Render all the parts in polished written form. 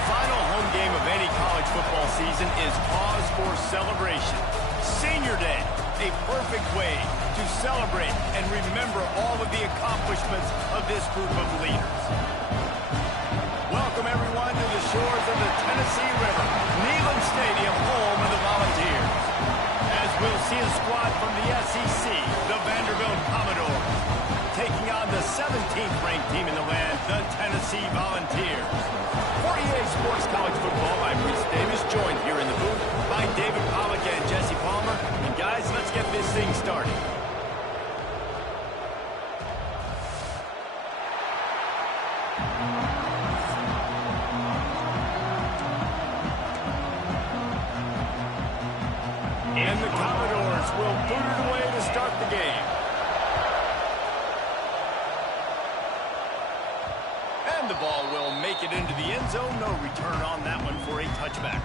The final home game of any college football season is cause for celebration. Senior Day, a perfect way to celebrate and remember all of the accomplishments of this group of leaders. Welcome, everyone, to the shores of the Tennessee River, Neyland Stadium, home of the Volunteers. As we'll see a squad from the SEC, the Vanderbilt Commodores, taking on the 17th-ranked team in the land, the Tennessee Volunteers. For EA Sports College Football, I'm Reese Davis, joined here in the booth by David Pollack and Jesse Palmer. And guys, let's get this thing started. And the Commodores will boot it away to start the game. And the ball will make it into the end zone. No return on that one for a touchback.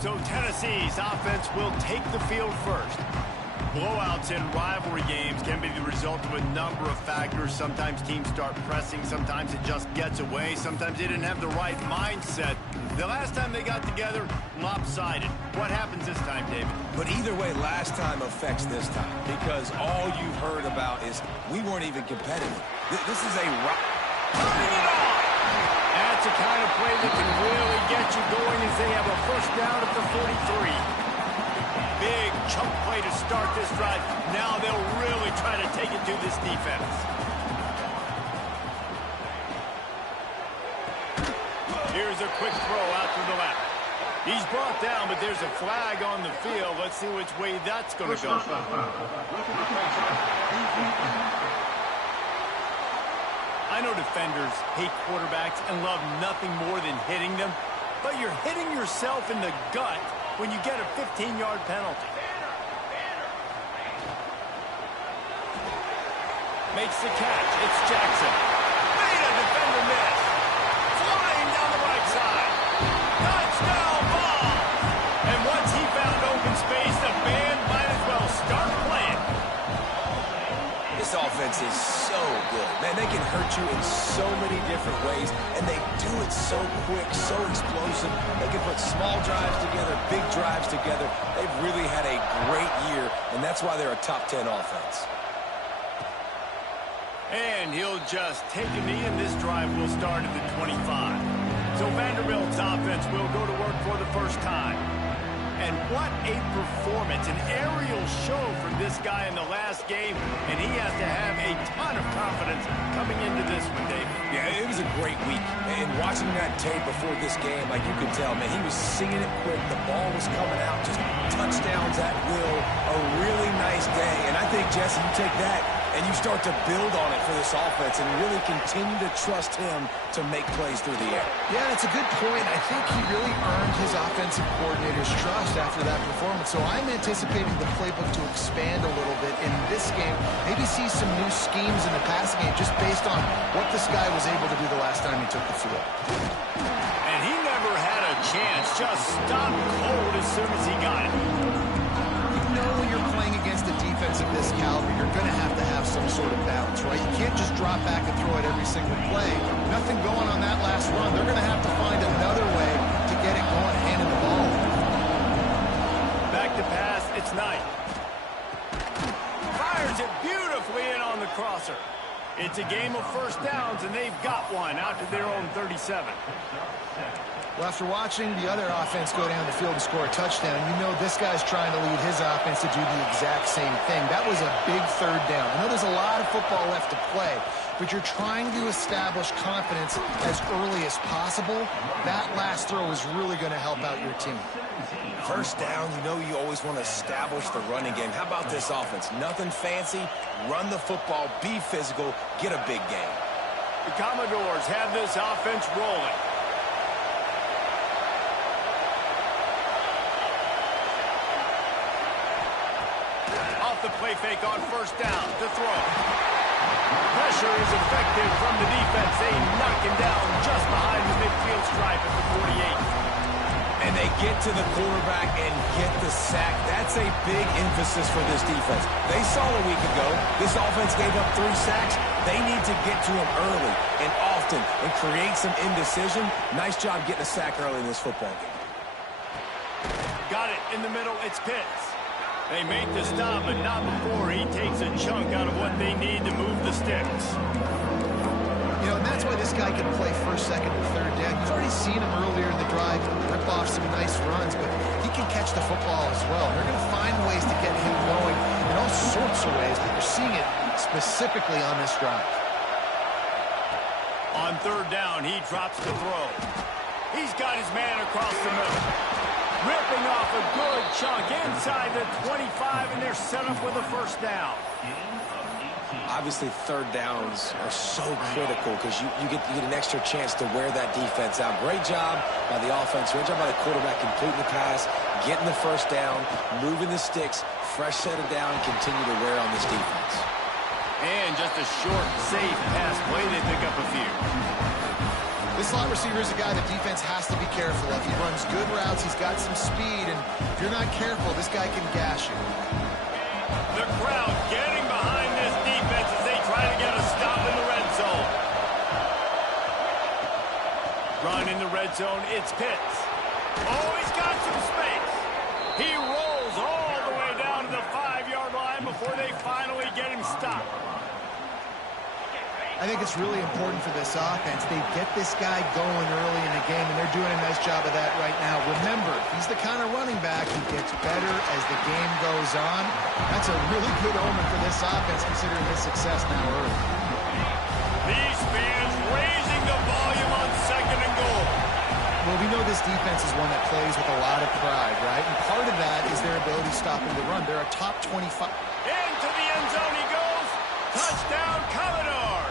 So Tennessee's offense will take the field first. Blowouts in rivalry games can be the result of a number of factors. Sometimes teams start pressing. Sometimes it just gets away. Sometimes they didn't have the right mindset. The last time they got together, lopsided. What happens this time, David? But either way, last time affects this time because all you've heard about is we weren't even competitive. This is a turning it on. That's a kind of play that can really get you going as they have a first down at the 43. Big chunk play to start this drive. Now they'll really try to take it to this defense. Here's a quick throw out to the left. He's brought down, but there's a flag on the field. Let's see which way that's going to go. I know defenders hate quarterbacks and love nothing more than hitting them, but you're hitting yourself in the gut when you get a 15-yard penalty. Makes the catch. It's Jackson. Made a defender miss. Flying down the right side. Touchdown ball. And once he found open space, the band might as well start playing. This offense is so good. Man, they can hurt you in so many different ways, and they do it so quick, so explosive. They can put small drives together, big drives together. They've really had a great year, and that's why they're a top 10 offense. And he'll just take a knee, and this drive will start at the 25. So Vanderbilt's offense will go to work for the first time. And what a performance, an aerial show from this guy in the last game, and he has to have a ton of confidence coming into this one, David. Yeah, it was a great week. And watching that tape before this game, like you could tell, man, he was singing it quick. The ball was coming out, just touchdowns at will. A really nice day. And I think, Jesse, you take that and you start to build on it for this offense and really continue to trust him to make plays through the air. Yeah, it's a good point. I think he really earned his offensive coordinator's trust after that performance. So I'm anticipating the playbook to expand a little bit in this game. Maybe see some new schemes in the passing game just based on what this guy was able to do the last time he took the field. And he never had a chance. Just stopped cold as soon as he got it. You know when you're playing against a defense of this caliber, you're going to have some sort of balance, right? You can't just drop back and throw it every single play. Nothing going on that last run. They're going to have to find another way to get it going, handing the ball. Back to pass, it's Knight. Fires it beautifully in on the crosser. It's a game of first downs, and they've got one out to their own 37. Well, after watching the other offense go down the field and score a touchdown, you know this guy's trying to lead his offense to do the exact same thing. That was a big third down. I know there's a lot of football left to play, but you're trying to establish confidence as early as possible. That last throw is really going to help out your team. First down, you know you always want to establish the running game. How about this offense? Nothing fancy. Run the football, be physical, get a big game. The Commodores have this offense rolling. The play fake on first down to throw. Pressure is effective from the defense. They knock him down just behind the midfield stripe at the 48. And they get to the quarterback and get the sack. That's a big emphasis for this defense. They saw a week ago, this offense gave up 3 sacks. They need to get to him early. And often and create some indecision. Nice job getting a sack early in this football game. Got it in the middle. It's Pitts. They make the stop, but not before he takes a chunk out of what they need to move the sticks. You know, and that's why this guy can play first, second, and third down. You've already seen him earlier in the drive rip off some nice runs, but he can catch the football as well. They're going to find ways to get him going in all sorts of ways, but you're seeing it specifically on this drive. On third down, he drops the throw. He's got his man across the middle. Ripping off a good chunk inside the 25, and they're set up with a first down. Obviously, third downs are so critical because you get an extra chance to wear that defense out. Great job by the offense. Great job by the quarterback completing the pass, getting the first down, moving the sticks, fresh set of down, continue to wear on this defense. And just a short, safe pass play. They pick up a few. This slot receiver is a guy the defense has to be careful of. He runs good routes. He's got some speed, and if you're not careful, this guy can gash you. The crowd getting behind this defense as they try to get a stop in the red zone. Run in the red zone, it's Pitts. Oh, he's got some space. He rolls all the way down to the 5-yard line before they finally get him stopped. I think it's really important for this offense. They get this guy going early in the game, and they're doing a nice job of that right now. Remember, he's the kind of running back who gets better as the game goes on. That's a really good omen for this offense, considering his success now early. These fans raising the volume on second and goal. Well, we know this defense is one that plays with a lot of pride, right? And part of that is their ability stopping the run. They're a top 25. Into the end zone he goes. Touchdown, Commodores.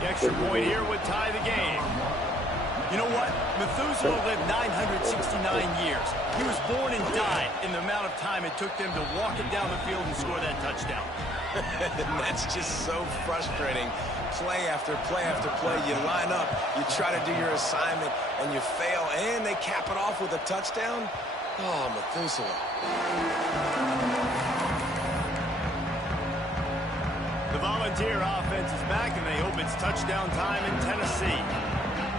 The extra point here would tie the game. You know what? Methuselah lived 969 years. He was born and died in the amount of time it took them to walk it down the field and score that touchdown. And that's just so frustrating. Play after play after play. You line up, you try to do your assignment, and you fail, and they cap it off with a touchdown. Oh, Methuselah. The Volunteer offense is back, and they hope it's touchdown time in Tennessee.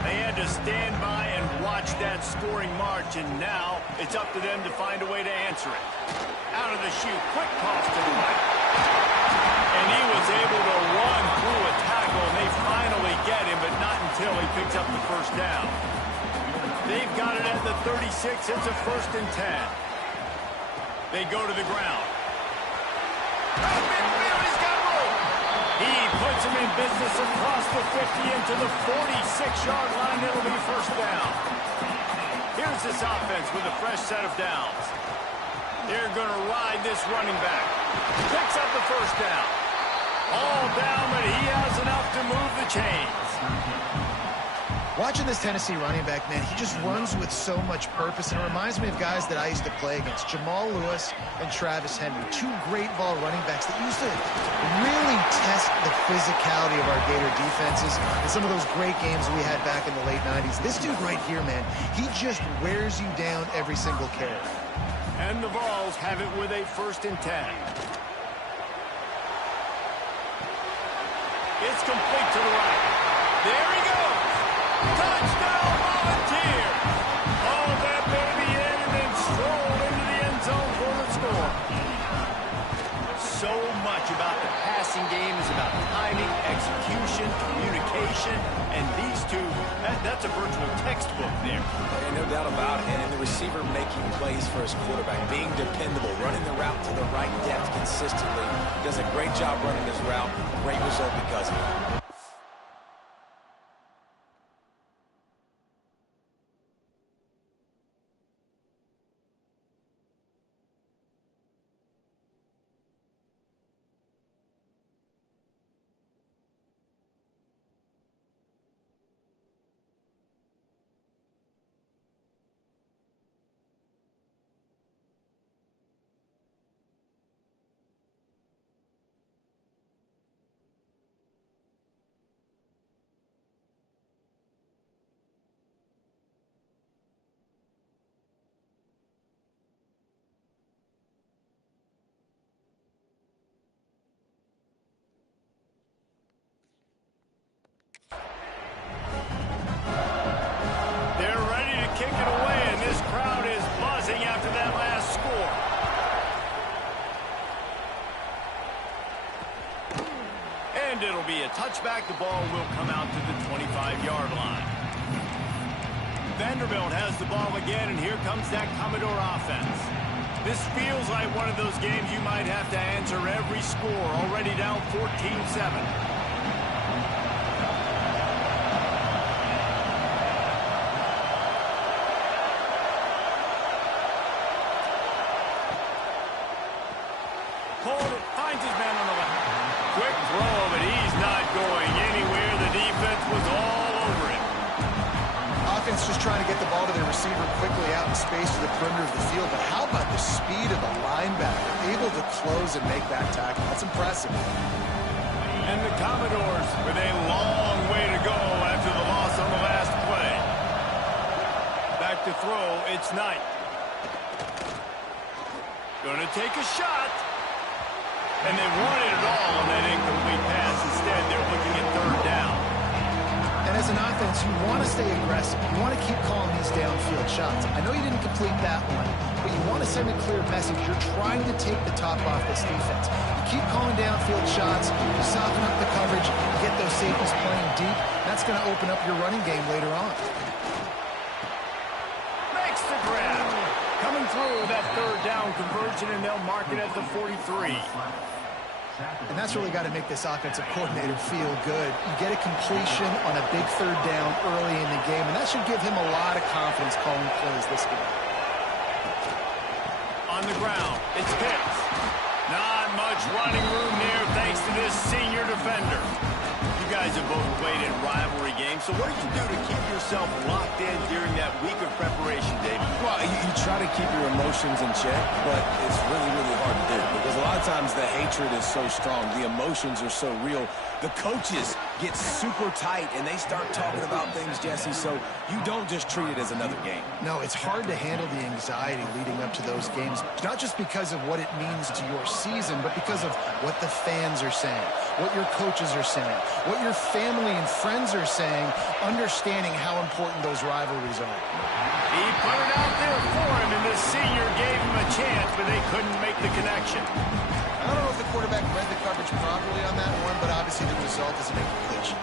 They had to stand by and watch that scoring march, and now it's up to them to find a way to answer it. Out of the chute, quick toss to the right. And he was able to run through a tackle, and they finally get him, but not until he picks up the first down. They've got it at the 36. It's a 1st and 10. They go to the ground. He puts him in business across the 50 into the 46-yard line. It'll be first down. Here's this offense with a fresh set of downs. They're going to ride this running back. Picks up the first down. All down, but he has enough to move the chains. Watching this Tennessee running back, man, he just runs with so much purpose, and it reminds me of guys that I used to play against, Jamal Lewis and Travis Henry, two great ball running backs that used to really test the physicality of our Gator defenses in some of those great games we had back in the late 90s. This dude right here, man, he just wears you down every single carry. And the Vols have it with a 1st and 10. It's complete to the right. There he goes. Touchdown, Volunteers! All that baby in and then stroll into the end zone for the score. So much about the passing game is about timing, execution, communication, and these two, that's a virtual textbook there. And no doubt about it. And the receiver making plays for his quarterback, being dependable, running the route to the right depth consistently. Does a great job running his route. Great result because of it. And it'll be a touchback. The ball will come out to the 25-yard line. Vanderbilt has the ball again, and here comes that Commodore offense. This feels like one of those games you might have to answer every score. Already down 14-7. Just trying to get the ball to their receiver quickly out in space to the perimeter of the field. But how about the speed of the linebacker? Able to close and make that tackle. That's impressive. And the Commodores with a long way to go after the loss on the last play. Back to throw, it's Knight. Gonna take a shot. And they wanted it all on that incomplete pass. Instead, they're looking at third down. And as an offense, you want to stay aggressive. You want to keep calling these downfield shots. I know you didn't complete that one, but you want to send a clear message. You're trying to take the top off this defense. You keep calling downfield shots, you soften up the coverage, you get those safeties playing deep. That's going to open up your running game later on. Makes the grab. Coming through that third down conversion, and they'll mark it at the 43. And that's really got to make this offensive coordinator feel good. You get a completion on a big third down early in the game, and that should give him a lot of confidence calling plays this game. On the ground, it's Pitts. Not much running room there thanks to this senior defender. You guys have both played in rivalry games, so what do you do to keep yourself locked in during that week of preparation, David? Well, you try to keep your emotions in check, but it's really, really hard to do because a lot of times the hatred is so strong, the emotions are so real. The coaches get super tight, and they start talking about things, Jesse, so you don't just treat it as another game. No, it's hard to handle the anxiety leading up to those games, not just because of what it means to your season, but because of what the fans are saying, what your coaches are saying, what your family and friends are saying, understanding how important those rivalries are. He put it out there for him, and the senior gave him a chance, but they couldn't make the connection. I don't know if the quarterback read the coverage properly on that one, but obviously the result is an incompletion.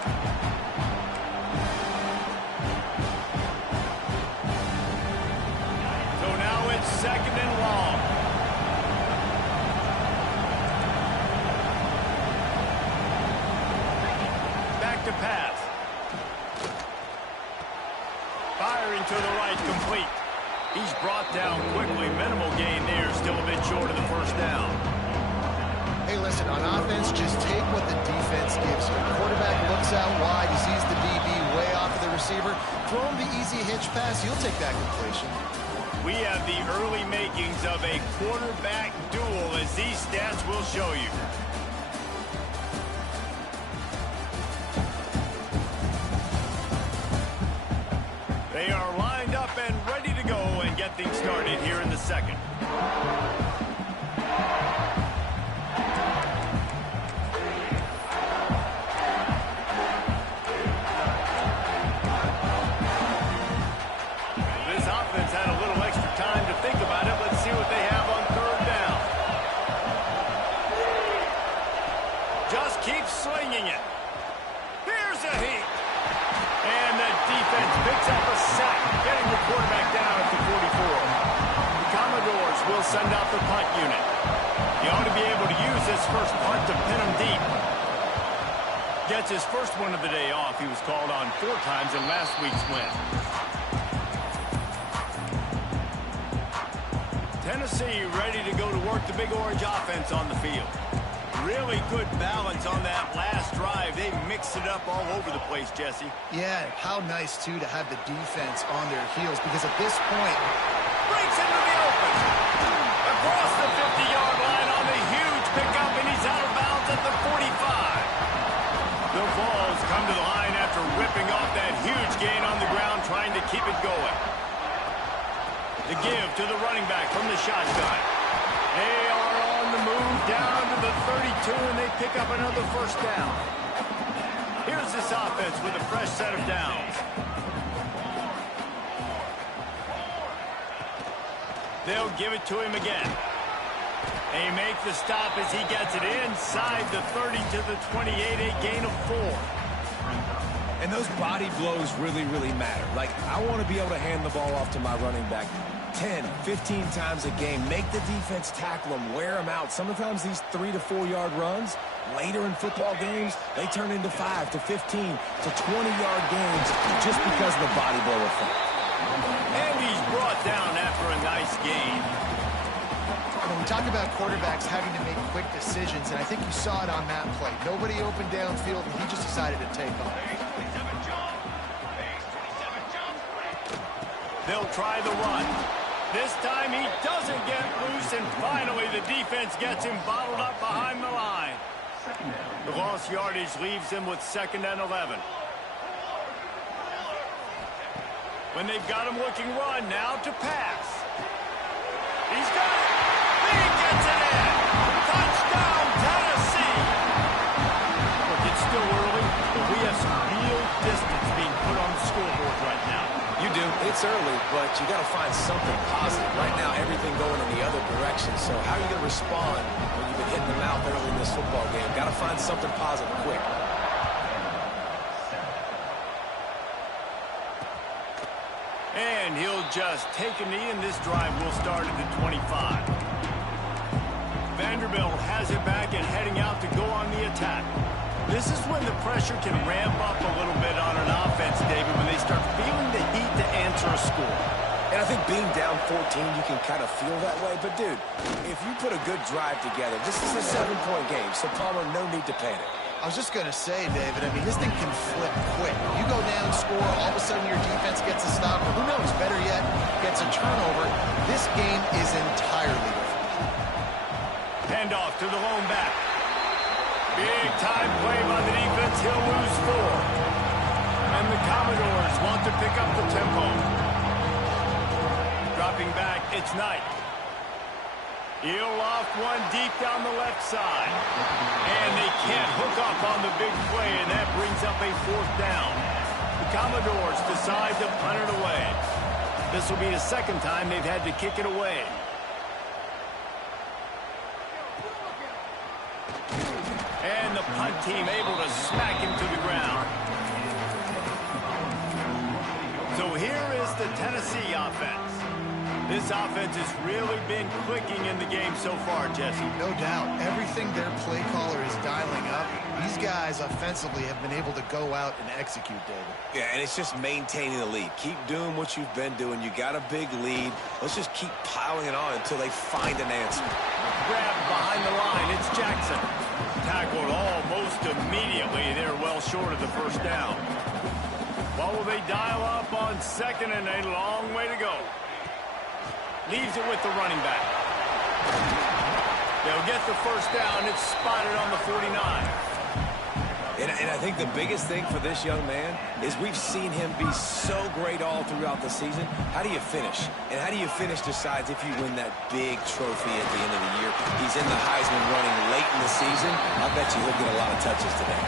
So now it's second and long. Back to pass. Firing to the right, complete. He's brought down quickly. Minimal gain there, still a bit short of the first down. Hey, listen, on offense, just take what the defense gives you. The quarterback looks out wide. He sees the DB way off of the receiver. Throw him the easy hitch pass. You'll take that completion. We have the early makings of a quarterback duel, as these stats will show you. They are lined up and ready to go and get things started here in the second. This offense had a little extra time to think about it. Let's see what they have on third down. Just keep slinging it. Here's a heat. And the defense picks up a sack, getting the quarterback down at the 44. The Commodores will send out the punt unit. He ought to be able to use this first punt to pin him deep. Gets his first one of the day off. He was called on 4 times in last week's win. Tennessee ready to go to work. The Big Orange offense on the field. Really good balance on that last drive. They mixed it up all over the place, Jesse. Yeah, how nice, too, to have the defense on their heels, because at this point, breaks into the open. Across the 50-yard line on the huge pickup, and he's out of bounds at the 45. The Vols come to the line after ripping off that huge gain on the ground, trying to keep it going. The give to the running back from the shotgun. They are on the move down to the 32, and they pick up another first down. Here's this offense with a fresh set of downs. They'll give it to him again. They make the stop as he gets it inside the 30 to the 28, a gain of 4. And those body blows really, really matter. Like, I want to be able to hand the ball off to my running back 10, 15 times a game. Make the defense tackle them, wear them out. Sometimes these 3 to 4 yard runs, later in football games, they turn into 5 to 15 to 20-yard games just because of the body blow effect. And he's brought down after a nice gain. When we talk about quarterbacks having to make quick decisions, and I think you saw it on that play. Nobody opened downfield, and he just decided to take off. They'll try the run. This time he doesn't get loose, and finally the defense gets him bottled up behind the line. The lost yardage leaves him with 2nd and 11. When they've got him looking run, now to pass. He's got it. He gets it in. Touchdown, Tennessee. Look, it's still early, but we have some real distance being put on the scoreboard right now. You do. It's early, but you got to find something positive. Right now, everything going in the other direction. So how are you going to respond when you've been hitting the mouth early in this football game? Got to find something positive quick. And he'll just take a knee, and this drive will start at the 25. Vanderbilt has it back and heading out to go on the attack. This is when the pressure can ramp up a little bit on an offense, David, when they start feeling the heat to answer a score. And I think being down 14, you can kind of feel that way. But, dude, if you put a good drive together, this is a 7-point game, so Palmer, no need to panic. I was just going to say, David, I mean, this thing can flip quick. You go down, score, all of a sudden your defense gets a stop, or who knows, better yet, gets a turnover. This game is entirely different. Handoff to the lone back. Big time play by the defense. He'll lose 4. And the Commodores want to pick up the tempo. Dropping back, it's Knight. He'll loft one deep down the left side. And they can't hook up on the big play, and that brings up a 4th down. The Commodores decide to punt it away. This will be the 2nd time they've had to kick it away. And the punt team able to smack him to the ground. So here is the Tennessee offense. This offense has really been clicking in the game so far, Jesse. No doubt. Everything their play caller is dialing up, these guys offensively have been able to go out and execute, David. Yeah, and it's just maintaining the lead. Keep doing what you've been doing. You got a big lead. Let's just keep piling it on until they find an answer. Grab behind the line. It's Jackson. Tackled almost immediately. They're well short of the 1st down. What will they dial up on 2nd and a long way to go? Leaves it with the running back. They'll get the 1st down. It's spotted on the 49. And I think the biggest thing for this young man is we've seen him be so great all throughout the season. How do you finish? And how do you finish decides if you win that big trophy at the end of the year. He's in the Heisman running late in the season. I bet you he'll get a lot of touches today.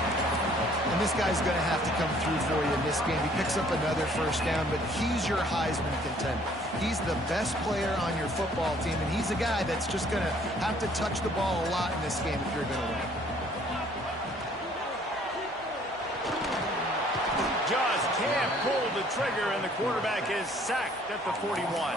And this guy's going to have to come through for you in this game. He picks up another 1st down, but he's your Heisman contender. He's the best player on your football team, and he's a guy that's just going to have to touch the ball a lot in this game if you're going to win. Just can't pull the trigger, and the quarterback is sacked at the 41.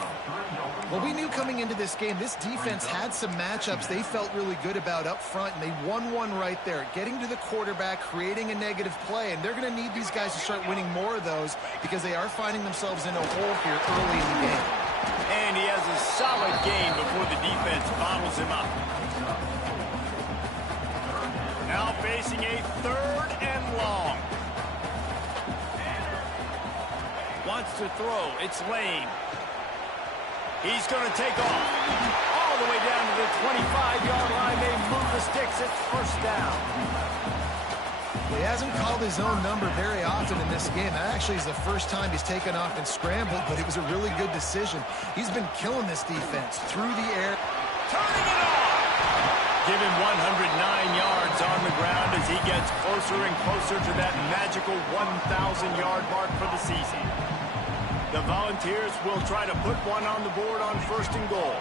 Well, we knew coming into this game, this defense had some matchups they felt really good about up front, and they won one right there, getting to the quarterback, creating a negative play, and they're going to need these guys to start winning more of those because they are finding themselves in a hole here early in the game. And he has a solid gain before the defense bottles him up. Now facing a 3rd and long. Wants to throw. It's Lane. He's going to take off. All the way down to the 25-yard line. They move the sticks. It's 1st down. Well, he hasn't called his own number very often in this game. That actually is the 1st time he's taken off and scrambled, but it was a really good decision. He's been killing this defense through the air. Turning it on. Given 109 yards on the ground as he gets closer and closer to that magical 1,000-yard mark for the season. The Volunteers will try to put one on the board on 1st and goal.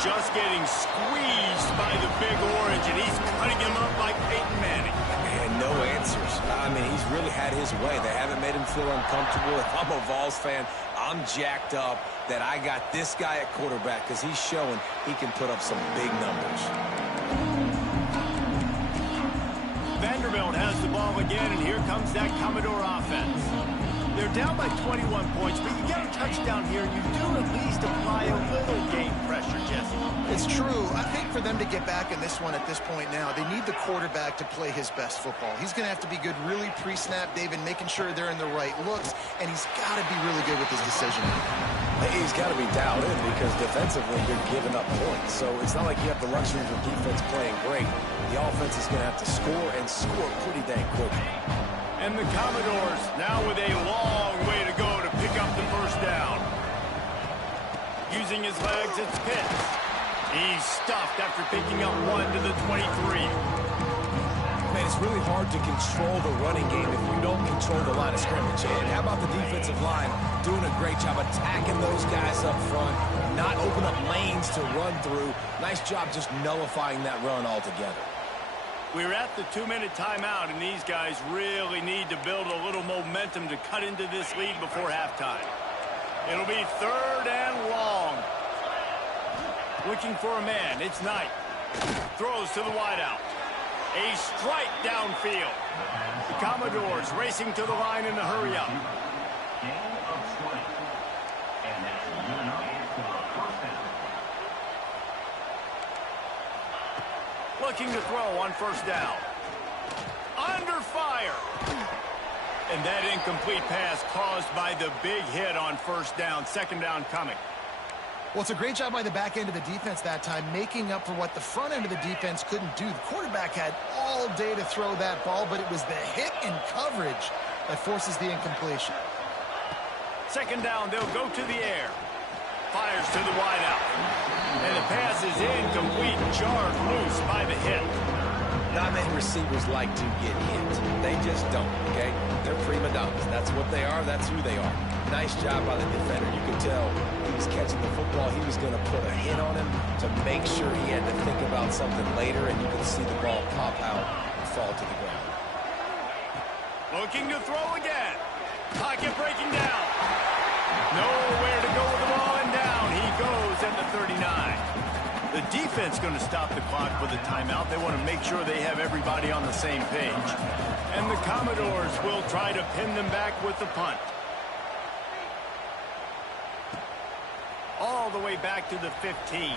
just getting squeezed by the Big Orange, and he's cutting him up like Peyton Manning. And no answers. I mean, he's really had his way. They haven't made him feel uncomfortable. If I'm a Vols fan, I'm jacked up that I got this guy at quarterback because he's showing he can put up some big numbers. Vanderbilt has the ball again, and here comes that Commodore offense. They're down by 21 points, but you get a touchdown here, and you do at least apply a little game pressure, Jesse. It's true. I think for them to get back in this one at this point now, they need the quarterback to play his best football. He's going to have to be good really pre-snap, David, making sure they're in the right looks, and he's got to be really good with his decision. He's got to be dialed in because defensively you're giving up points. So it's not like you have the luxury of the defense playing great. The offense is going to have to score and score pretty dang quickly. And the Commodores now with a long way to go to pick up the first down. Using his legs, it's Pitts. He's stuffed after picking up one to the 23. Man, it's really hard to control the running game if you don't control the line of scrimmage. And how about the defensive line doing a great job attacking those guys up front, not open up lanes to run through. Nice job just nullifying that run altogether. We're at the 2-minute timeout, and these guys really need to build a little momentum to cut into this lead before halftime. It'll be 3rd and long. Looking for a man. It's Knight. Throws to the wideout. A strike downfield. The Commodores racing to the line in a hurry-up. Looking to throw on first down. Under fire. And that incomplete pass caused by the big hit on first down. 2nd down coming. Well, it's a great job by the back end of the defense that time, making up for what the front end of the defense couldn't do. The quarterback had all day to throw that ball, but it was the hit and coverage that forces the incompletion. 2nd down, they'll go to the air. Fires to the wideout. And the pass is incomplete, jarred loose by the hit. Not many receivers like to get hit. They just don't, okay? They're prima donnas. That's what they are. That's who they are. Nice job by the defender. You could tell he was catching the football. He was going to put a hit on him to make sure he had to think about something later, and you could see the ball pop out and fall to the ground. Looking to throw again. Pocket breaking down. Nowhere to go with the ball, and down he goes at the 39. The defense going to stop the clock with a timeout. They want to make sure they have everybody on the same page. And the Commodores will try to pin them back with the punt. All the way back to the 15.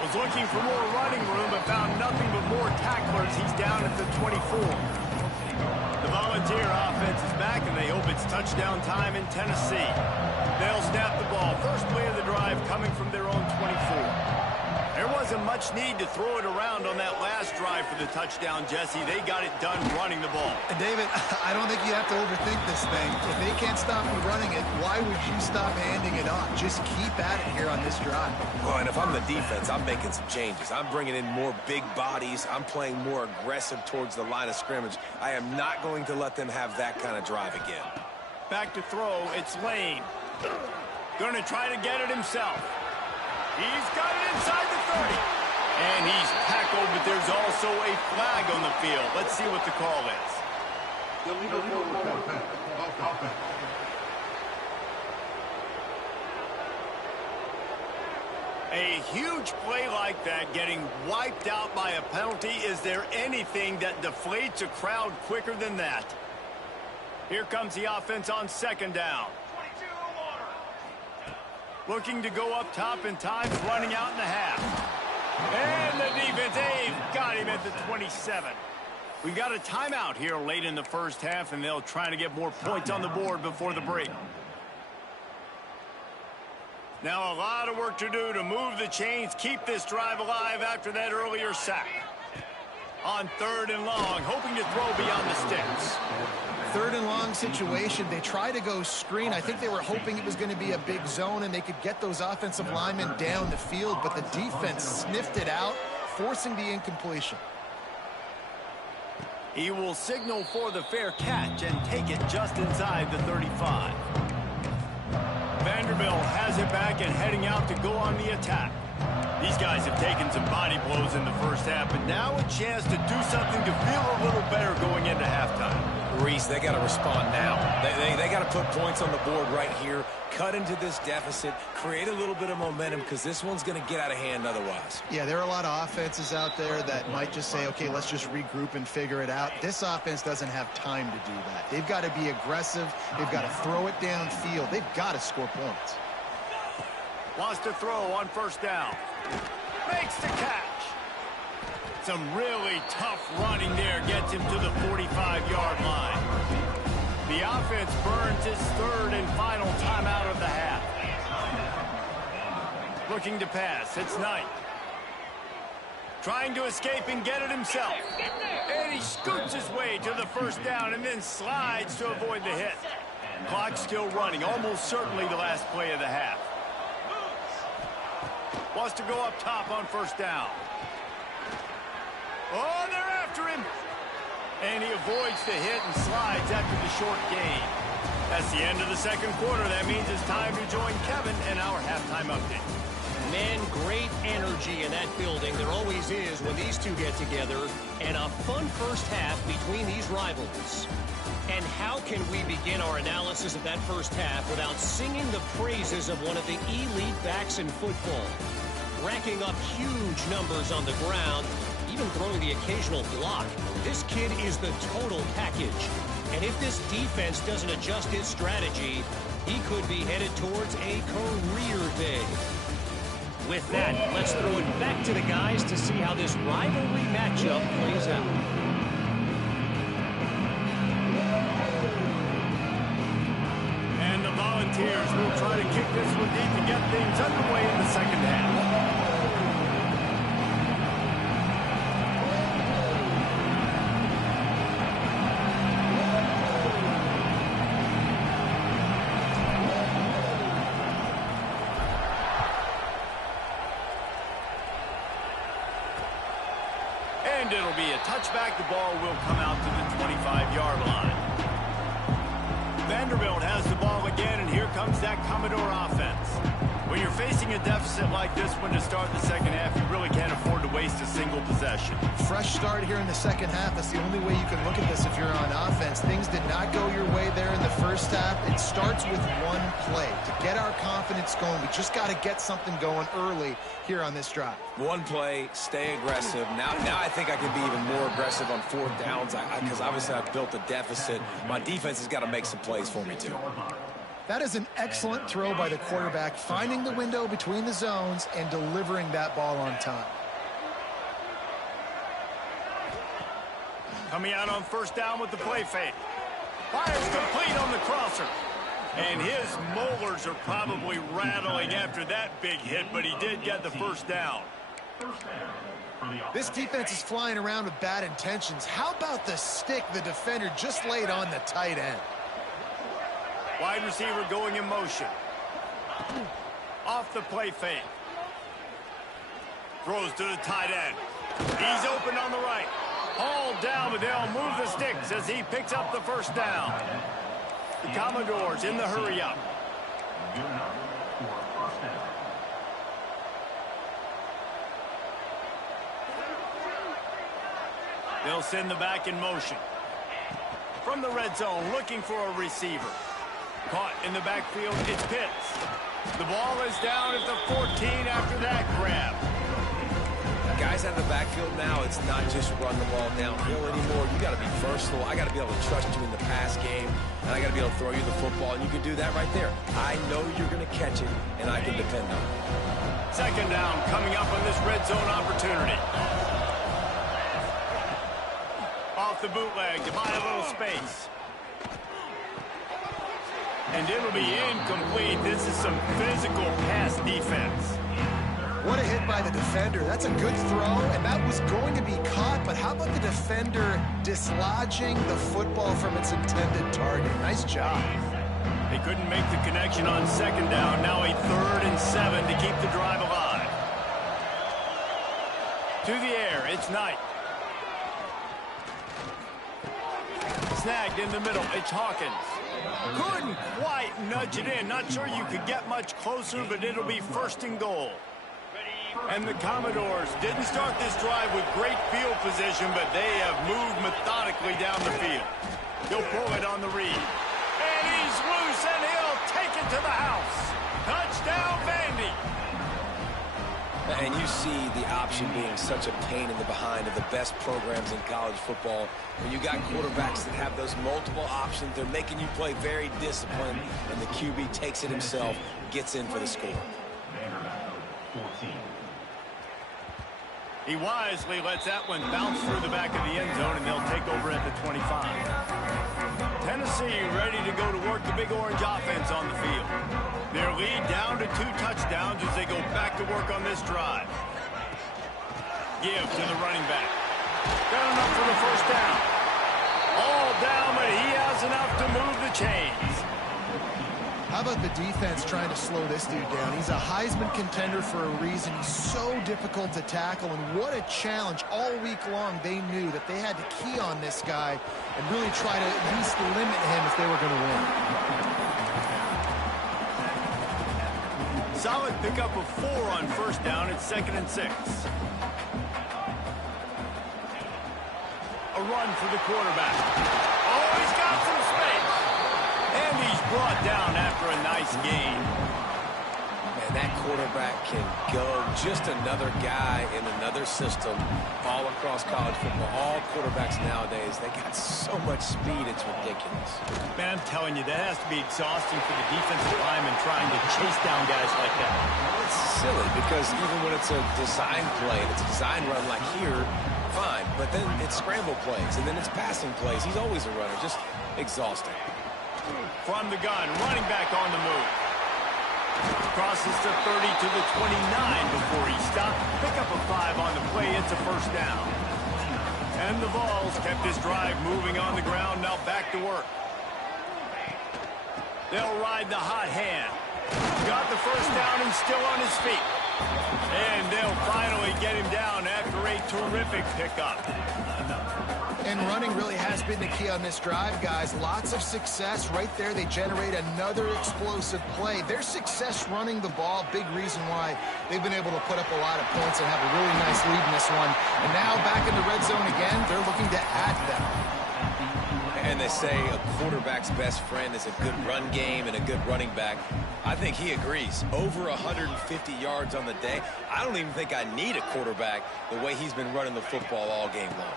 Was looking for more running room, but found nothing but more tacklers. He's down at the 24. The Volunteer offense is back, and they hope it's touchdown time in Tennessee. They'll snap the ball. First play of the drive coming from their own 24. There wasn't much need to throw it around on that last drive for the touchdown, Jesse. They got it done running the ball. And David, I don't think you have to overthink this thing. If they can't stop you running it, why would you stop handing it off? Just keep at it here on this drive. Well, and if I'm the defense, I'm making some changes. I'm bringing in more big bodies. I'm playing more aggressive towards the line of scrimmage. I am not going to let them have that kind of drive again. Back to throw, it's Lane. Going to try to get it himself. He's got it inside the 30. And he's tackled, but there's also a flag on the field. Let's see what the call is. A huge play like that getting wiped out by a penalty. Is there anything that deflates a crowd quicker than that? Here comes the offense on 2nd down. Looking to go up top in time, running out in the half. And the defense, they've got him at the 27. We've got a timeout here late in the first half, and they'll try to get more points on the board before the break. Now a lot of work to do to move the chains, keep this drive alive after that earlier sack. On 3rd and long, hoping to throw beyond the sticks. 3rd and long situation. They try to go screen. I think they were hoping it was going to be a big zone and they could get those offensive linemen down the field, but the defense sniffed it out, forcing the incompletion. He will signal for the fair catch and take it just inside the 35. Vanderbilt has it back and heading out to go on the attack. These guys have taken some body blows in the first half, but now a chance to do something to feel a little better going into halftime. Reese, they got to respond now. They got to put points on the board right here, cut into this deficit, create a little bit of momentum, because this one's going to get out of hand otherwise. Yeah, there are a lot of offenses out there that might just say, okay, let's just regroup and figure it out. This offense doesn't have time to do that. They've got to be aggressive. They've got to throw it downfield. They've got to score points. Wants to throw on first down. Makes the catch. Some really tough running there gets him to the 45-yard line. The offense burns its third and final timeout of the half. Looking to pass. It's Knight. Trying to escape and get it himself. And he scoots his way to the first down and then slides to avoid the hit. Clock still running. Almost certainly the last play of the half. Wants to go up top on first down. Oh, they're after him. And he avoids the hit and slides after the short gain. That's the end of the second quarter. That means it's time to join Kevin and our halftime update. Man, great energy in that building. There always is when these two get together. And a fun first half between these rivals. And how can we begin our analysis of that first half without singing the praises of one of the elite backs in football? Racking up huge numbers on the ground, even throwing the occasional block. This kid is the total package. And if this defense doesn't adjust its strategy, he could be headed towards a career day. With that, let's throw it back to the guys to see how this rivalry matchup plays out. And the Volunteers will try to kick this one deep to get things underway in the second half. And it'll be a touchback. The ball will come out to the 25-yard line. Vanderbilt has the ball again, and here comes that Commodore offense. When you're facing a deficit like this one to start the second half, you really can't afford to waste a single possession. Fresh start here in the second half. That's the only way you can look at this if you're on offense. Things did not go your way there in the first half. It starts with one play. To get our confidence going, we just got to get something going early here on this drive. One play, stay aggressive. Now I think I can be even more aggressive on fourth downs because obviously I've built a deficit. My defense has got to make some plays for me too. That is an excellent throw by the quarterback, finding the window between the zones and delivering that ball on time. Coming out on first down with the play fake. Fires complete on the crosser. And his molars are probably rattling after that big hit, but he did get the first down. This defense is flying around with bad intentions. How about the stick the defender just laid on the tight end? Wide receiver going in motion. Off the play fake. Throws to the tight end. He's open on the right. Hauled down, but they'll move the sticks as he picks up the first down. The Commodores in the hurry up. They'll send the back in motion. From the red zone, looking for a receiver. Caught in the backfield, it's Pitts. The ball is down at the 14 after that grab. Guys out of the backfield now, it's not just run the ball downhill anymore. You got to be versatile. I got to be able to trust you in the pass game, and I got to be able to throw you the football, and you can do that right there. I know you're going to catch it, and I can depend on it. Second down coming up on this red zone opportunity. Off the bootleg to buy a little space. And it'll be incomplete. This is some physical pass defense. What a hit by the defender. That's a good throw, and that was going to be caught, but how about the defender dislodging the football from its intended target? Nice job. They couldn't make the connection on second down. Now a 3rd and 7 to keep the drive alive. To the air, it's Knight. Snagged in the middle, it's Hawkins. Couldn't quite nudge it in. Not sure you could get much closer, but it'll be 1st and goal. And the Commodores didn't start this drive with great field position, but they have moved methodically down the field. He'll pull it on the read. And he's loose, and he'll take it to the house. Touchdown, Vandy. And you see the option being such a pain in the behind of the best programs in college football. When you got quarterbacks that have those multiple options, they're making you play very disciplined, and the QB takes it himself, gets in for the score. He wisely lets that one bounce through the back of the end zone, and they'll take over at the 25. Tennessee ready to go to work the Big Orange offense on the field. Their lead down to 2 touchdowns as they go back to work on this drive. Give to the running back. Got enough for the first down. All down, but he has enough to move the chains. How about the defense trying to slow this dude down? He's a Heisman contender for a reason. He's so difficult to tackle, and what a challenge. All week long, they knew that they had to key on this guy and really try to at least limit him if they were going to win. Solid pickup of 4 on first down. It's 2nd and 6. A run for the quarterback. Oh, he's got some space. And he's brought down after a nice gain. Man, that quarterback can go. Just another guy in another system all across college football. All quarterbacks nowadays, they got so much speed, it's ridiculous. Man, I'm telling you, that has to be exhausting for the defensive lineman trying to chase down guys like that. It's silly because even when it's a design play and it's a design run like here, fine. But then it's scramble plays and then it's passing plays. He's always a runner. Just exhausting. From the gun, running back on the move. Crosses to 30 to the 29 before he stopped. Pick up a 5 on the play. It's a first down. And the Vols kept this drive moving on the ground. Now back to work. They'll ride the hot hand. Got the first down and still on his feet. And they'll finally get him down after a terrific pickup. And running really has been the key on this drive, guys. Lots of success right there. They generate another explosive play. Their success running the ball, big reason why they've been able to put up a lot of points and have a really nice lead in this one. And now back in the red zone again, they're looking to add them. And they say a quarterback's best friend is a good run game and a good running back. I think he agrees. Over 150 yards on the day. I don't even think I need a quarterback the way he's been running the football all game long.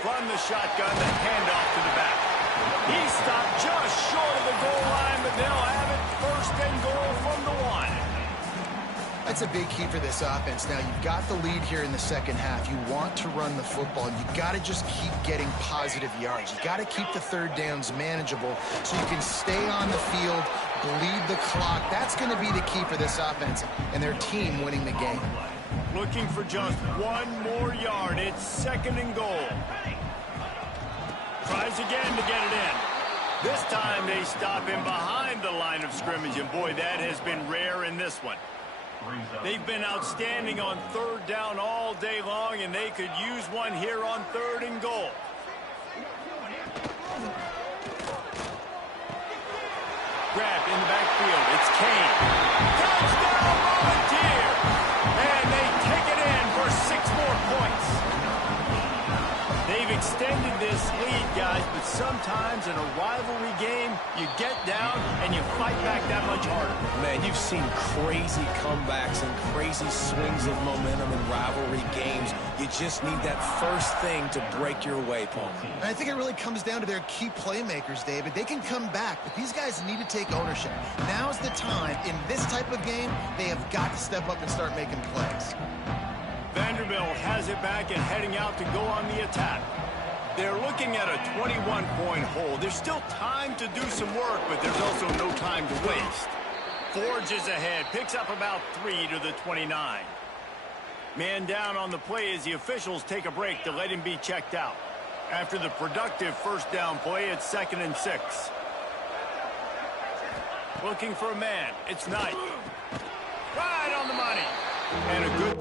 From the shotgun, the handoff to the back. He stopped just short of the goal line, but they'll have it 1st and goal from the 1. That's a big key for this offense. Now, you've got the lead here in the second half. You want to run the football. You got to just keep getting positive yards. You got to keep the third downs manageable so you can stay on the field, bleed the clock. That's going to be the key for this offense and their team winning the game. Looking for just 1 more yard. It's 2nd and goal. Tries again to get it in. This time they stop him behind the line of scrimmage, and boy, that has been rare in this one. They've been outstanding on 3rd down all day long, and they could use one here on 3rd and goal. Grab in the backfield. It's Kane. Touchdown, Volunteer! And they take it in for 6 more points. They've extended this lead, guys, but sometimes in a rivalry game, you get down and you fight back that much harder. Man, you've seen crazy comebacks and crazy swings of momentum in rivalry games. You just need that first thing to break your way, Paul. And I think it really comes down to their key playmakers, David. They can come back, but these guys need to take ownership. Now's the time. In this type of game, they have got to step up and start making plays. Vanderbilt has it back and heading out to go on the attack. They're looking at a 21-point hold. There's still time to do some work, but there's also no time to waste. Forges ahead, picks up about 3 to the 29. Man down on the play as the officials take a break to let him be checked out. After the productive first down play, it's 2nd and 6. Looking for a man. It's Knight. Right on the money. And a good...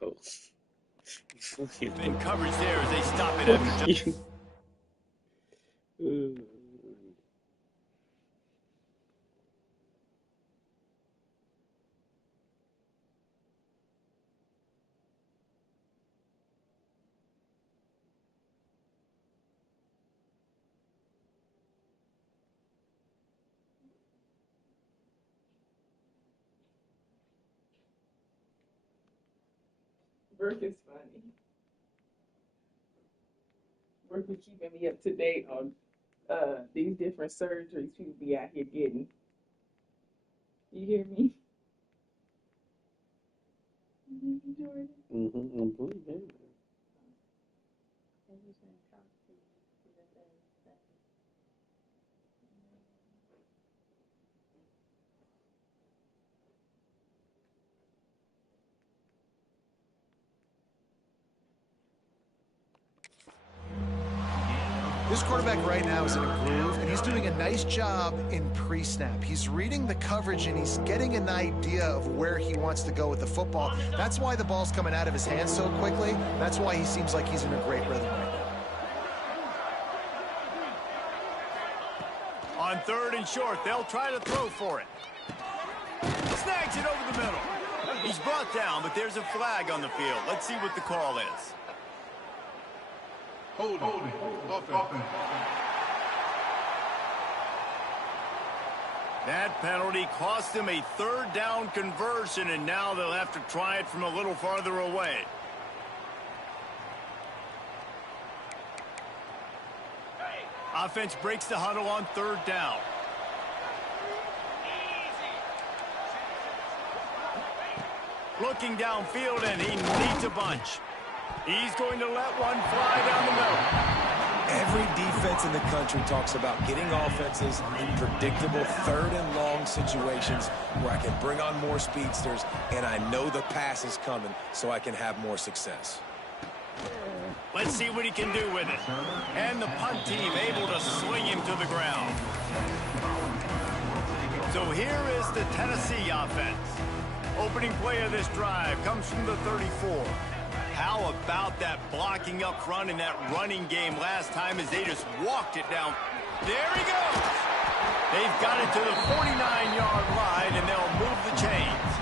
Oh. In coverage there as they stop it after just... Work is funny. Work is keeping me up to date on these different surgeries people be out here getting. You hear me? Jordan? I'm believing it. This quarterback right now is in a groove, and he's doing a nice job in pre-snap. He's reading the coverage, and he's getting an idea of where he wants to go with the football. That's why the ball's coming out of his hands so quickly. That's why he seems like he's in a great rhythm right now. On 3rd and short, they'll try to throw for it. Snags it over the middle. He's brought down, but there's a flag on the field. Let's see what the call is. Holding. Offense. That penalty cost them a 3rd down conversion, and now they'll have to try it from a little farther away. Offense breaks the huddle on 3rd down. Looking downfield, and he needs a bunch. He's going to let one fly down the middle. Every defense in the country talks about getting offenses in predictable 3rd and long situations where I can bring on more speedsters and I know the pass is coming so I can have more success. Let's see what he can do with it. And the punt team able to swing him to the ground. So here is the Tennessee offense. Opening play of this drive comes from the 34. How about that blocking up front in that running game last time as they just walked it down? There he goes. They've got it to the 49-yard line, and they'll move the chains.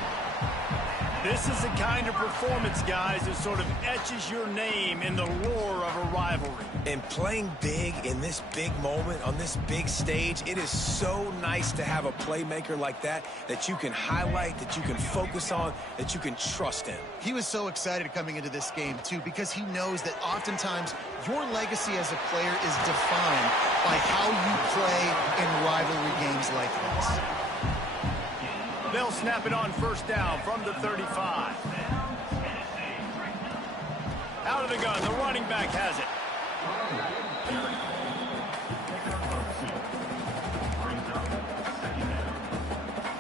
This is the kind of performance, guys, that sort of etches your name in the lore of a rivalry. And playing big in this big moment, on this big stage, it is so nice to have a playmaker like that you can highlight, that you can focus on, that you can trust in. He was so excited coming into this game, too, because he knows that oftentimes your legacy as a player is defined by how you play in rivalry games like this. They'll snap it on 1st down from the 35. Out of the gun, the running back has it.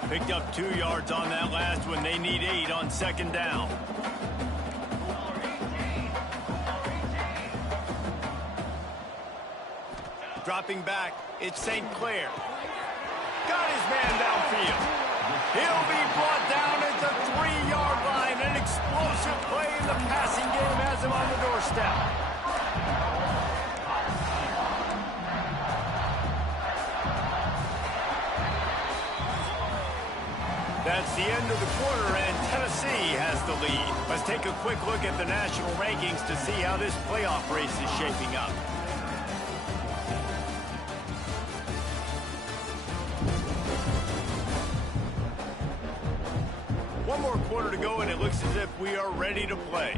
Picked up 2 yards on that last one. They need 8 on 2nd down. Dropping back, it's St. Clair. Got his man downfield. He'll be brought down at the 3-yard line. An explosive play in the passing game has him on the doorstep. That's the end of the quarter, and Tennessee has the lead. Let's take a quick look at the national rankings to see how this playoff race is shaping up. One more quarter to go, and it looks as if we are ready to play.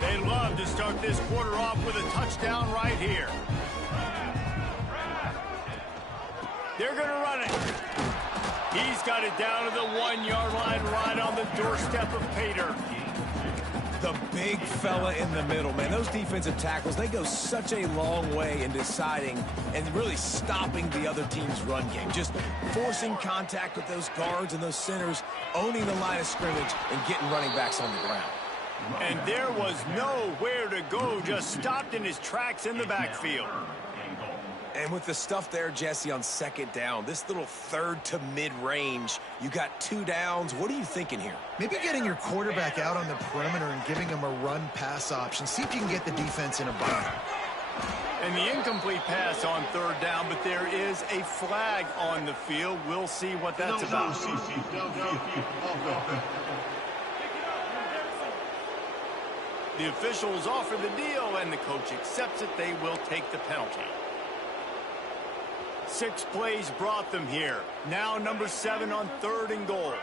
They'd love to start this quarter off with a touchdown right here. They're going to run it. He's got it down to the 1-yard line right on the doorstep of Pater. The big fella in the middle, man. Those defensive tackles, they go such a long way in deciding and really stopping the other team's run game. Just forcing contact with those guards and those centers, owning the line of scrimmage and getting running backs on the ground. And there was nowhere to go, just stopped in his tracks in the backfield. And with the stuff there, Jesse, on second down, this little third to mid-range, you got 2 downs. What are you thinking here? Maybe getting your quarterback out on the perimeter and giving him a run-pass option. See if you can get the defense in a bind. And the incomplete pass on third down, but there is a flag on the field. We'll see what that's about. The officials offer the deal, and the coach accepts it. They will take the penalty. 6 plays brought them here. Now number 7 on 3rd and goal.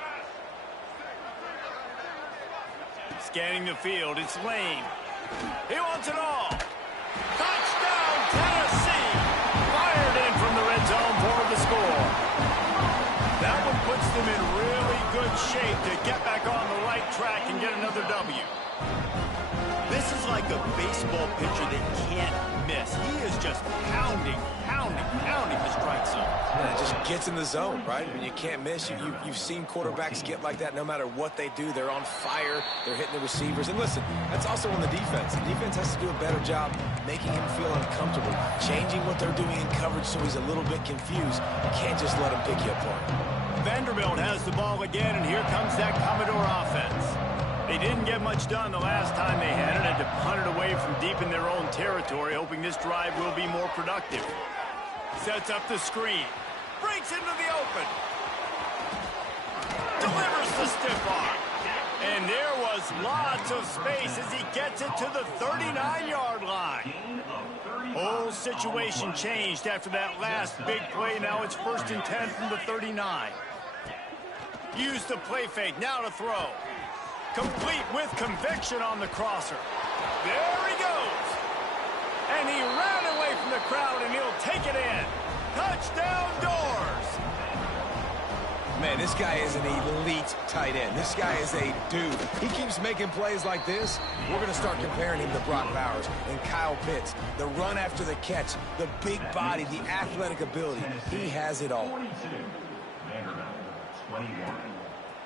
Scanning the field, it's Lane. He wants it all. Touchdown, Tennessee! Fired in from the red zone for the score. That one puts them in really good shape to get back on the right track and get another W. This is like a baseball pitcher that can't miss. He is just pounding the strike zone. Yeah, it just gets in the zone, right? When you can't miss, you've seen quarterbacks get like that no matter what they do. They're on fire. They're hitting the receivers. And listen, that's also on the defense. The defense has to do a better job making him feel uncomfortable, changing what they're doing in coverage so he's a little bit confused. You can't just let him pick you apart. Vanderbilt has the ball again, and here comes that Commodore offense. They didn't get much done the last time they had it. Had to punt it away from deep in their own territory, hoping this drive will be more productive. Sets up the screen. Breaks into the open. Delivers the stiff arm. And there was lots of space as he gets it to the 39-yard line. Whole situation changed after that last big play. Now it's 1st and 10 from the 39. Used the play fake. Now to throw. Complete with conviction on the crosser. There he goes. And he ran away from the crowd, and he'll take it in. Touchdown, Doors. Man, this guy is an elite tight end. This guy is a dude. He keeps making plays like this. We're going to start comparing him to Brock Bowers and Kyle Pitts. The run after the catch, the big body, the athletic ability. He has it all.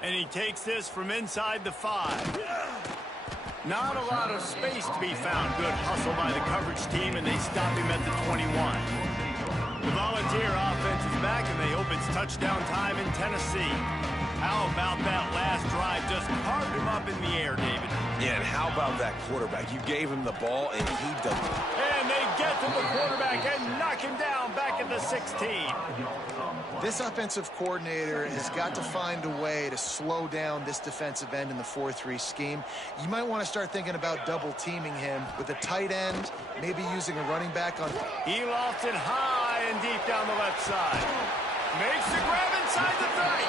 And he takes this from inside the 5. Not a lot of space to be found. Good hustle by the coverage team, and they stop him at the 21. The Volunteer offense is back, and they hope it's touchdown time in Tennessee. How about that last drive? Just carved him up in the air, David. Yeah, and how about that quarterback? You gave him the ball, and he delivered. And they get to the quarterback and knock him down back at the 16. This offensive coordinator has got to find a way to slow down this defensive end in the 4-3 scheme. You might want to start thinking about double-teaming him with a tight end, maybe using a running back on. He lofts it high and deep down the left side. Makes the grab inside the 30.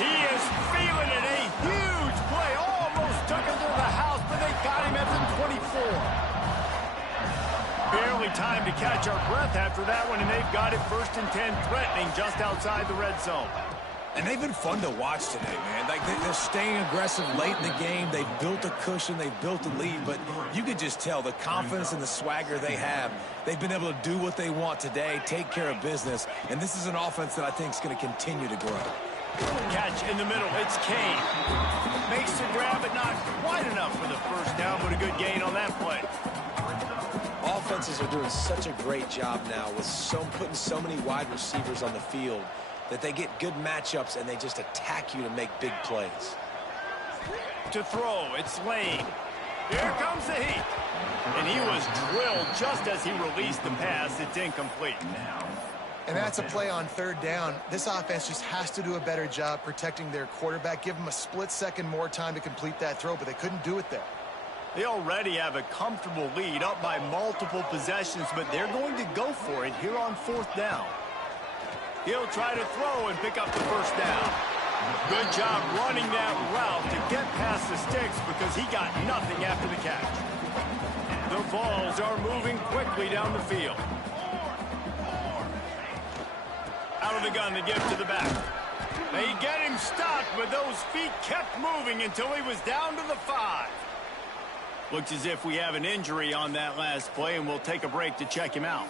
He is feeling it. A huge play. Almost took him to the house, but they got him at the 24. Barely time to catch our breath after that one, and they've got it 1st and 10, threatening just outside the red zone. And they've been fun to watch today, man. Like they're staying aggressive late in the game. They've built a cushion. They've built a lead. But you could just tell the confidence and the swagger they have. They've been able to do what they want today, take care of business. And this is an offense that I think is going to continue to grow. Catch in the middle. It's Kane. Makes the grab, but not quite enough for the first down, but a good gain on that play. Offenses are doing such a great job now with putting so many wide receivers on the field that they get good matchups and they just attack you to make big plays. To throw, it's Lane. Here comes the heat. And he was drilled just as he released the pass. It's incomplete. And that's a play on 3rd down. This offense just has to do a better job protecting their quarterback. Give them a split second more time to complete that throw, but they couldn't do it there. They already have a comfortable lead, up by multiple possessions, but they're going to go for it here on 4th down. He'll try to throw and pick up the first down. Good job running that route to get past the sticks because he got nothing after the catch. The Vols are moving quickly down the field. Out of the gun, they give to the back. They get him stopped, but those feet kept moving until he was down to the 5. Looks as if we have an injury on that last play, and we'll take a break to check him out.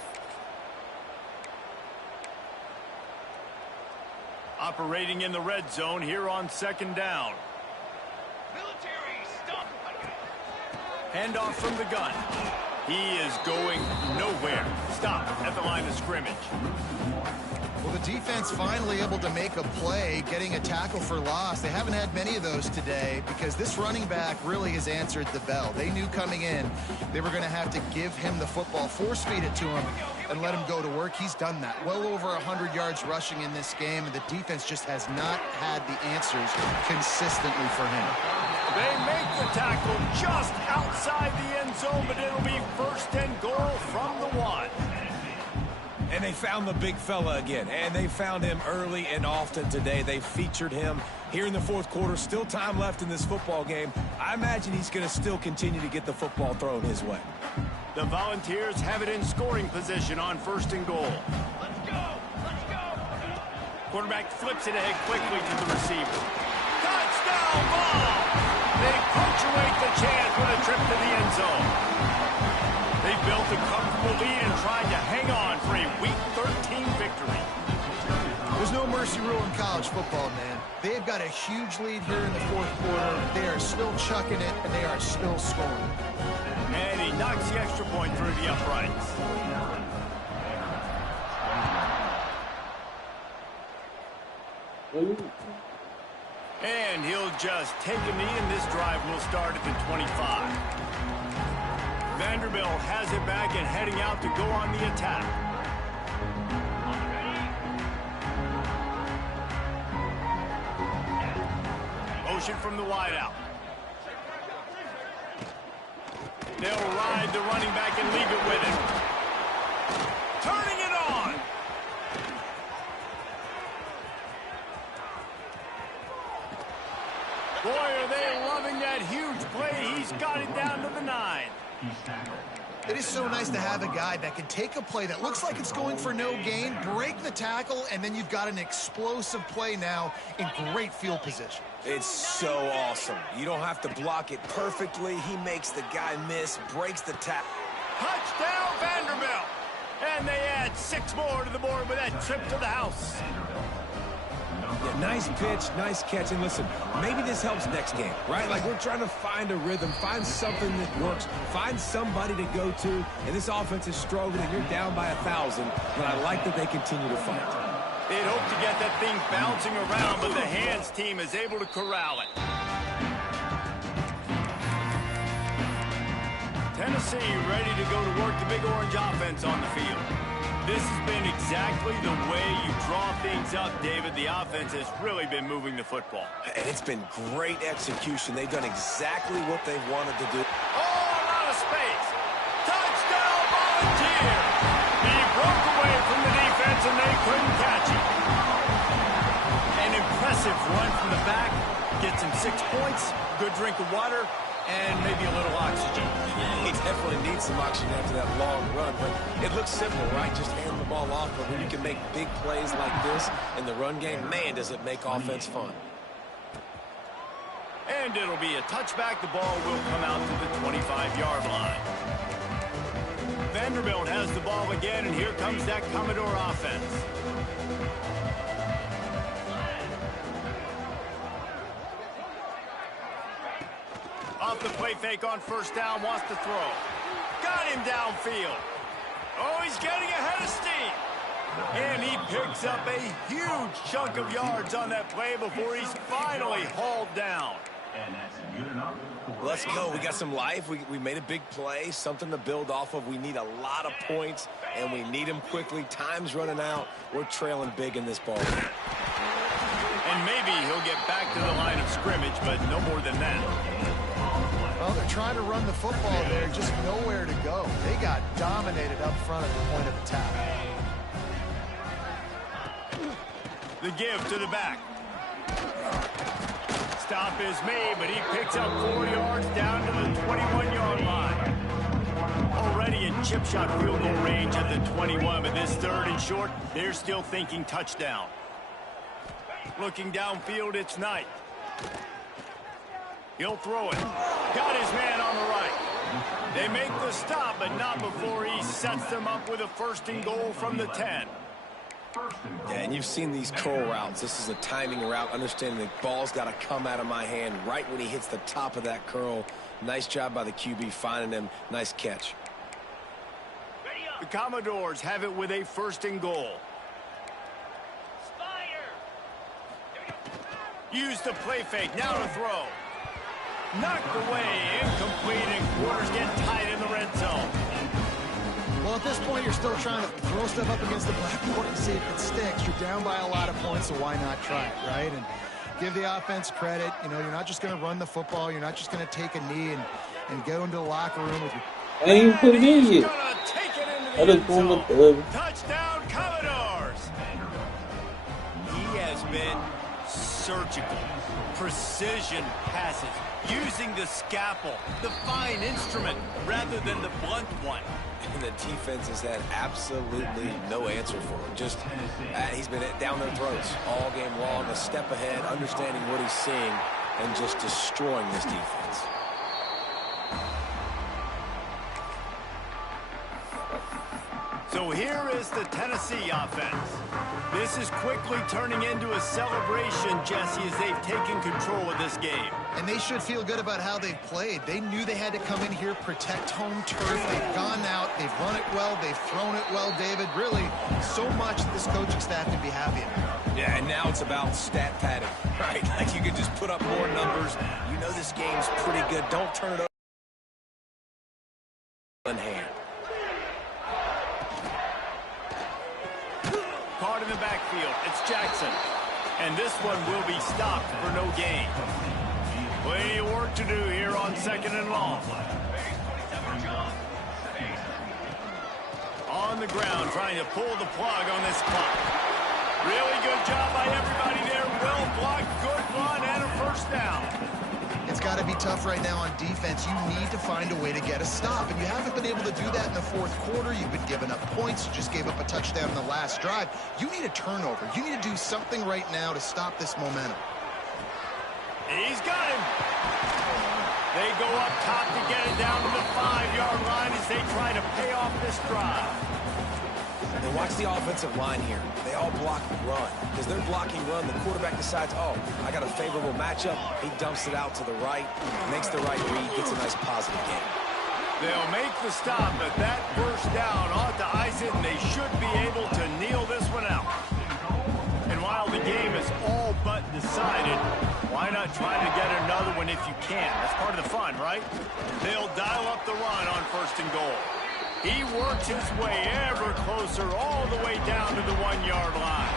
Operating in the red zone here on 2nd down. Military stuff. Handoff from the gun. He is going nowhere. Stop at the line of scrimmage. Well, the defense finally able to make a play, getting a tackle for loss. They haven't had many of those today because this running back really has answered the bell. They knew coming in they were going to have to give him the football, force feed it to him, and let him go to work. He's done that. Well over 100 yards rushing in this game, and the defense just has not had the answers consistently for him. They make the tackle just outside the end zone, but it'll be 1st and goal from the 1. And they found the big fella again, and they found him early and often today. They featured him here in the 4th quarter. Still time left in this football game. I imagine he's going to still continue to get the football thrown his way. The Volunteers have it in scoring position on 1st and goal. Let's go! Let's go! Quarterback flips it ahead quickly to the receiver. Touchdown ball! They punctuate the chance with a trip to the end zone. They built a comfortable lead and tried to hang on for a Week 13 victory. There's no mercy rule in college football, man. They've got a huge lead here in the 4th quarter. They are still chucking it, and they are still scoring. And he knocks the extra point through the uprights. And he'll just take a knee, and this drive will start at the 25. Vanderbilt has it back and heading out to go on the attack. Motion from the wideout. They'll ride the running back and leave it with him. Turning it on. Boy, are they loving that huge play. He's got it down to the 9. It is so nice to have a guy that can take a play that looks like it's going for no gain, break the tackle, and then you've got an explosive play now in great field position. It's so awesome. You don't have to block it perfectly. He makes the guy miss, breaks the tackle. Touchdown, Vanderbilt! And they add 6 more to the board with that trip to the house. Yeah, nice pitch, nice catch. And listen, maybe this helps next game, right? Like we're trying to find a rhythm, find something that works, find somebody to go to. And this offense is struggling, and you're down by 1,000. But I like that they continue to fight. They'd hope to get that thing bouncing around, but the hands team is able to corral it. Tennessee ready to go to work the Big Orange offense on the field. This has been exactly the way you draw things up, David. The offense has really been moving the football. And it's been great execution. They've done exactly what they wanted to do. Oh, a lot of space. Touchdown, Volunteers! He broke away from the defense, and they couldn't catch him. An impressive run from the back. Gets him 6 points, good drink of water, and maybe a little oxygen. He definitely needs some oxygen after that long run, but it looks simple, right? Just hand the ball off, but when you can make big plays like this in the run game, man, does it make offense fun. And it'll be a touchback. The ball will come out to the 25-yard line. Vanderbilt has the ball again, and here comes that Commodore offense. Off the play fake on 1st down, wants to throw. Got him downfield. Oh, he's getting ahead of steam. And he picks up a huge chunk of yards on that play before he's finally hauled down. Let's go. We got some life. We made a big play, something to build off of. We need a lot of points, and we need them quickly. Time's running out. We're trailing big in this ball game. And maybe he'll get back to the line of scrimmage, but no more than that. Well, they're trying to run the football there, just nowhere to go. They got dominated up front at the point of attack. The give to the back. Stop is made, but he picks up 4 yards down to the 21-yard line. Already in chip shot field goal range at the 21, but this 3rd and short, they're still thinking touchdown. Looking downfield, it's Knight. He'll throw it. Got his man on the right. They make the stop, but not before he sets them up with a 1st and goal from the 10. Yeah, and you've seen these curl routes. This is a timing route, understanding the ball's got to come out of my hand right when he hits the top of that curl. Nice job by the QB finding him. Nice catch. The Commodores have it with a 1st and goal. Use the play fake. Now to throw. Knocked away. Incomplete, and quarters get tight in the red zone. Well, at this point, you're still trying to throw stuff up against the blackboard and see if it sticks. You're down by a lot of points, so why not try it, right? And give the offense credit. You know, you're not just going to run the football. You're not just going to take a knee and go into the locker room with your... I ain't even put it in yet. I just going with the... Touchdown, Commodores! He has been surgical, precision passes, using the scalpel, the fine instrument, rather than the blunt one. And the defense has had absolutely no answer for him. Just, he's been down their throats all game long, a step ahead, understanding what he's seeing, and just destroying this defense. So here is the Tennessee offense. This is quickly turning into a celebration, Jesse, as they've taken control of this game. And they should feel good about how they've played. They knew they had to come in here, protect home turf. They've gone out, they've run it well, they've thrown it well, David. Really, so much this coaching staff can be happy about. Yeah, and now it's about stat padding, right? Like you could just put up more numbers. You know this game's pretty good. Don't turn it over in hand. Caught in the backfield, it's Jackson. And this one will be stopped for no gain. Plenty of work to do here on 2nd and long. On the ground, trying to pull the plug on this clock. Really good job by everybody there. Well blocked, good run, and a 1st down. It's got to be tough right now on defense. You need to find a way to get a stop, and you haven't been able to do that in the 4th quarter. You've been giving up points. You just gave up a touchdown in the last drive. You need a turnover. You need to do something right now to stop this momentum. He's got him. They go up top to get it down to the 5-yard line as they try to pay off this drive. And watch the offensive line here. They all block run. Because they're blocking run, the quarterback decides, oh, I got a favorable matchup. He dumps it out to the right, makes the right read, gets a nice positive game. They'll make the stop, but that 1st down ought to ice it, and they should be able to kneel this one out. And while the game is all but decided, why not try to get another one if you can? That's part of the fun, right? They'll dial up the run on 1st and goal. He works his way ever closer all the way down to the 1-yard line.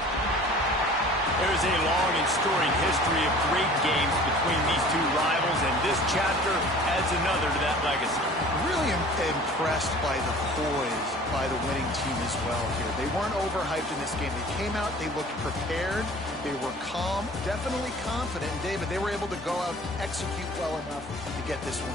There's a long and storied history of great games between these two rivals, and this chapter adds another to that legacy. Really impressed by the poise by the winning team as well here. They weren't overhyped in this game. They came out, they looked prepared, they were calm, definitely confident. And David, they were able to go out and execute well enough to get this win.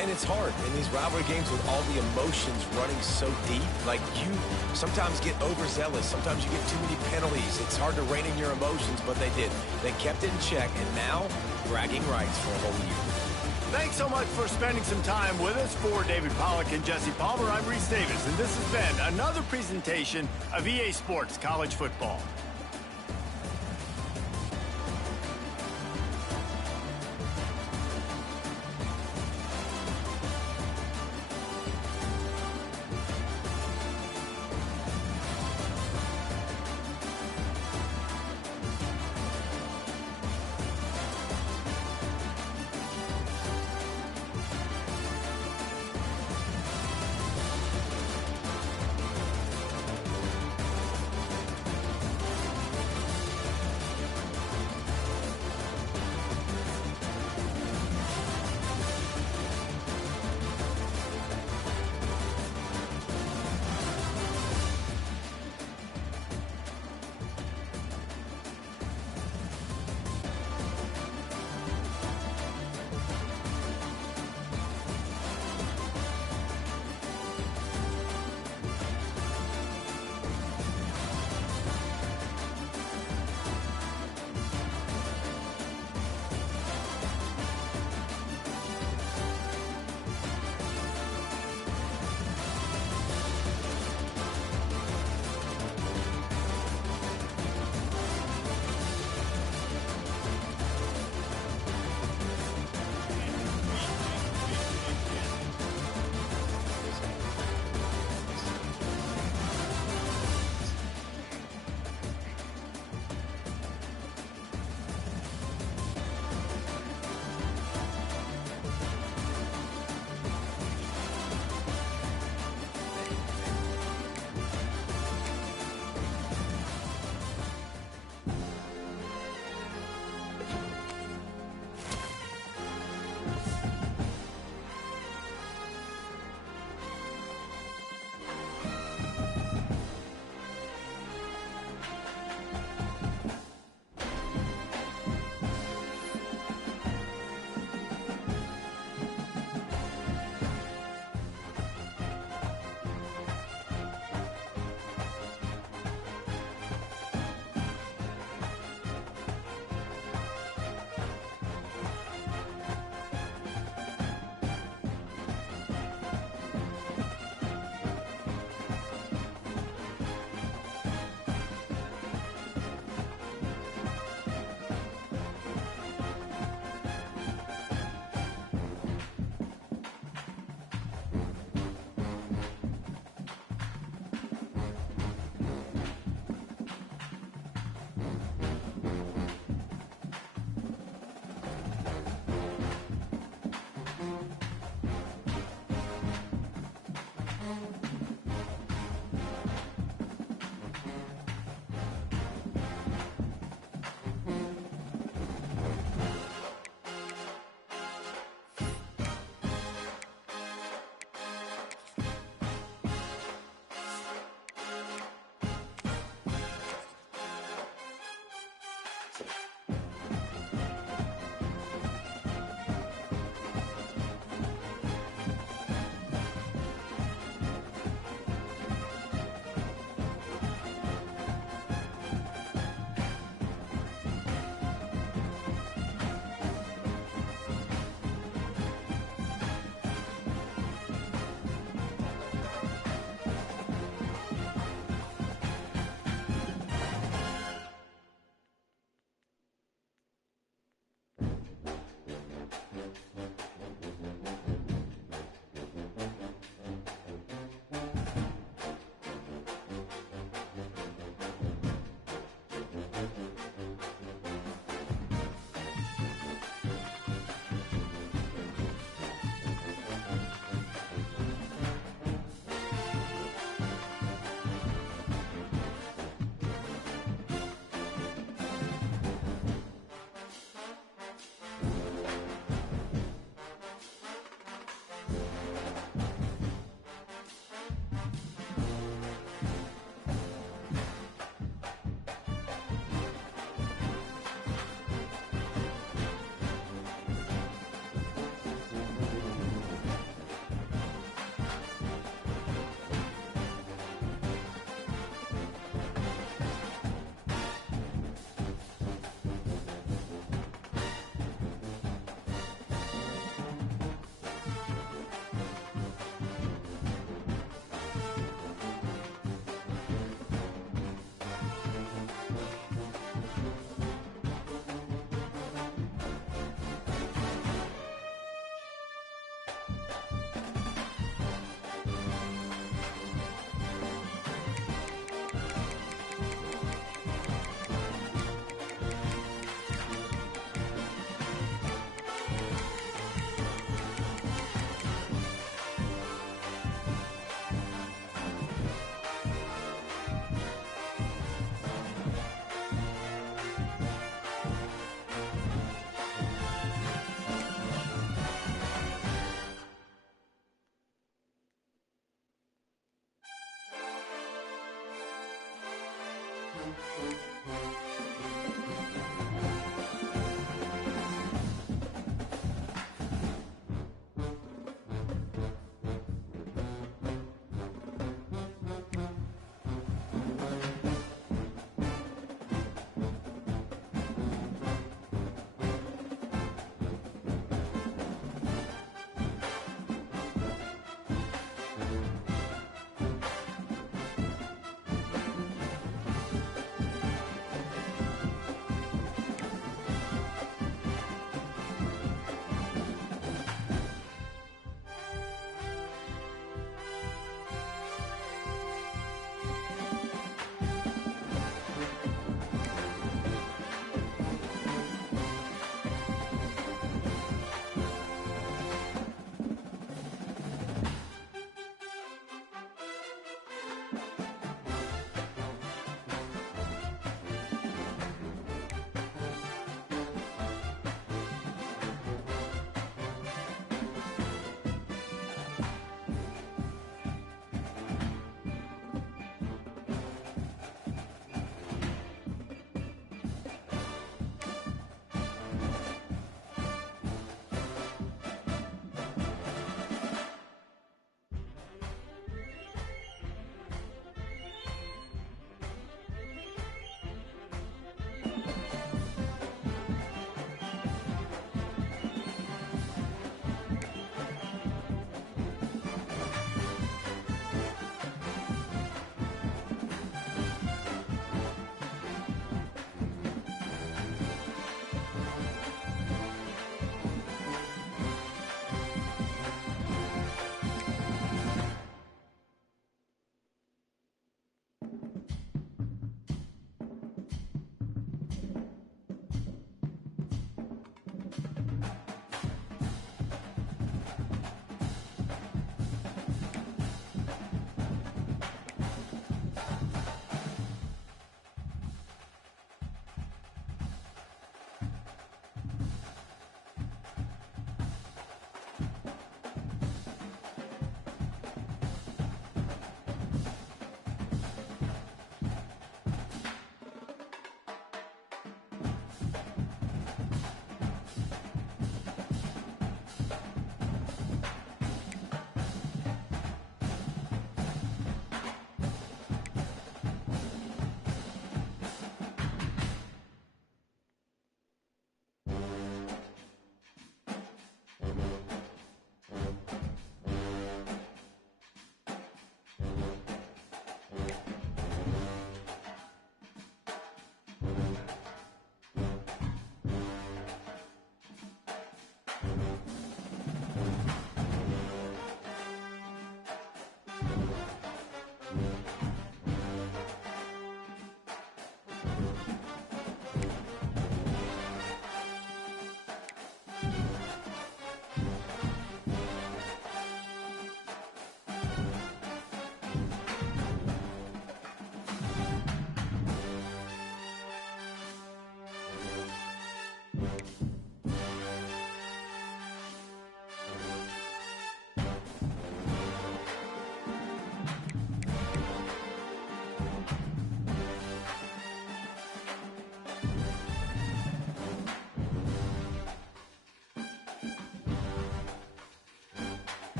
And it's hard in these rivalry games with all the emotions running so deep. Like, you sometimes get overzealous. Sometimes you get too many penalties. It's hard to rein in your emotions, but they did. They kept it in check, and now bragging rights for a whole year. Thanks so much for spending some time with us. For David Pollack and Jesse Palmer, I'm Reese Davis, and this has been another presentation of EA Sports College Football.